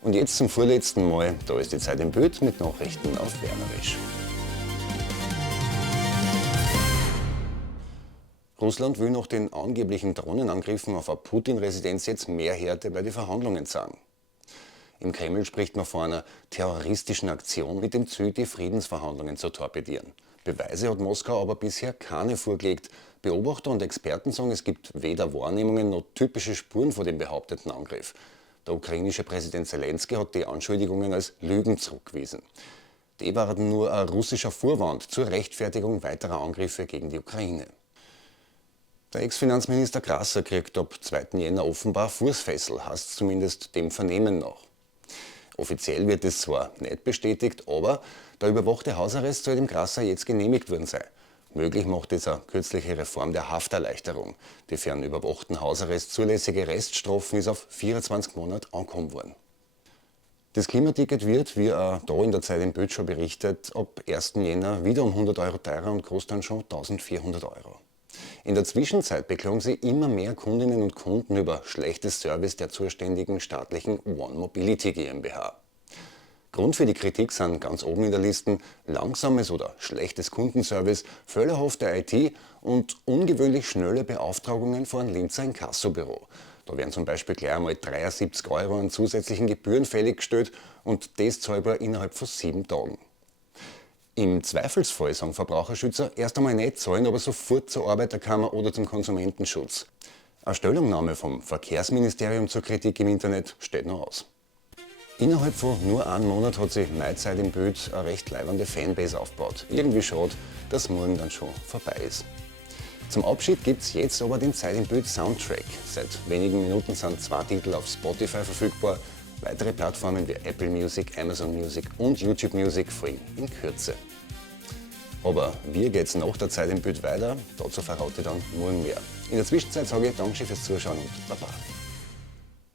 Und jetzt zum vorletzten Mal, da ist die Zeit im Bild mit Nachrichten auf Wernerisch. Russland will nach den angeblichen Drohnenangriffen auf eine Putin-Residenz jetzt mehr Härte bei den Verhandlungen zeigen. Im Kreml spricht man von einer terroristischen Aktion mit dem Ziel, die Friedensverhandlungen zu torpedieren. Beweise hat Moskau aber bisher keine vorgelegt. Beobachter und Experten sagen, es gibt weder Wahrnehmungen noch typische Spuren vor dem behaupteten Angriff. Der ukrainische Präsident Zelensky hat die Anschuldigungen als Lügen zurückgewiesen. Die waren nur ein russischer Vorwand zur Rechtfertigung weiterer Angriffe gegen die Ukraine. Der Ex-Finanzminister Grasser kriegt ab 2. Jänner offenbar Fußfessel, heißt zumindest dem Vernehmen nach. Offiziell wird es zwar nicht bestätigt, aber der überwachte Hausarrest soll dem Grasser jetzt genehmigt worden sein. Möglich macht es eine kürzliche Reform der Hafterleichterung. Die für einen überwachten Hausarrest zulässige Reststrafen ist auf 24 Monate angehoben worden. Das Klimaticket wird, wie auch da in der Zeit im Bild schon berichtet, ab 1. Jänner wieder um 100 Euro teurer und kostet dann schon 1400 Euro. In der Zwischenzeit beklagen sich immer mehr Kundinnen und Kunden über schlechtes Service der zuständigen staatlichen One Mobility GmbH. Grund für die Kritik sind ganz oben in der Liste langsames oder schlechtes Kundenservice, fehlerhafte IT und ungewöhnlich schnelle Beauftragungen von einem Linzer Inkassobüro. Da werden zum Beispiel gleich einmal 73 Euro an zusätzlichen Gebühren fälliggestellt und das zahlbar innerhalb von 7 Tagen. Im Zweifelsfall sagen Verbraucherschützer erst einmal nicht zahlen, aber sofort zur Arbeiterkammer oder zum Konsumentenschutz. Eine Stellungnahme vom Verkehrsministerium zur Kritik im Internet steht noch aus. Innerhalb von nur einem Monat hat sich meine Zeit im Bild eine recht leibende Fanbase aufgebaut. Irgendwie schade, dass morgen dann schon vorbei ist. Zum Abschied gibt es jetzt aber den Zeit im Bild Soundtrack. Seit wenigen Minuten sind 2 Titel auf Spotify verfügbar. Weitere Plattformen wie Apple Music, Amazon Music und YouTube Music folgen in Kürze. Aber wie geht's nach der Zeit im Bild weiter? Dazu verrate ich dann morgen mehr. In der Zwischenzeit sage ich Dankeschön fürs Zuschauen und Baba.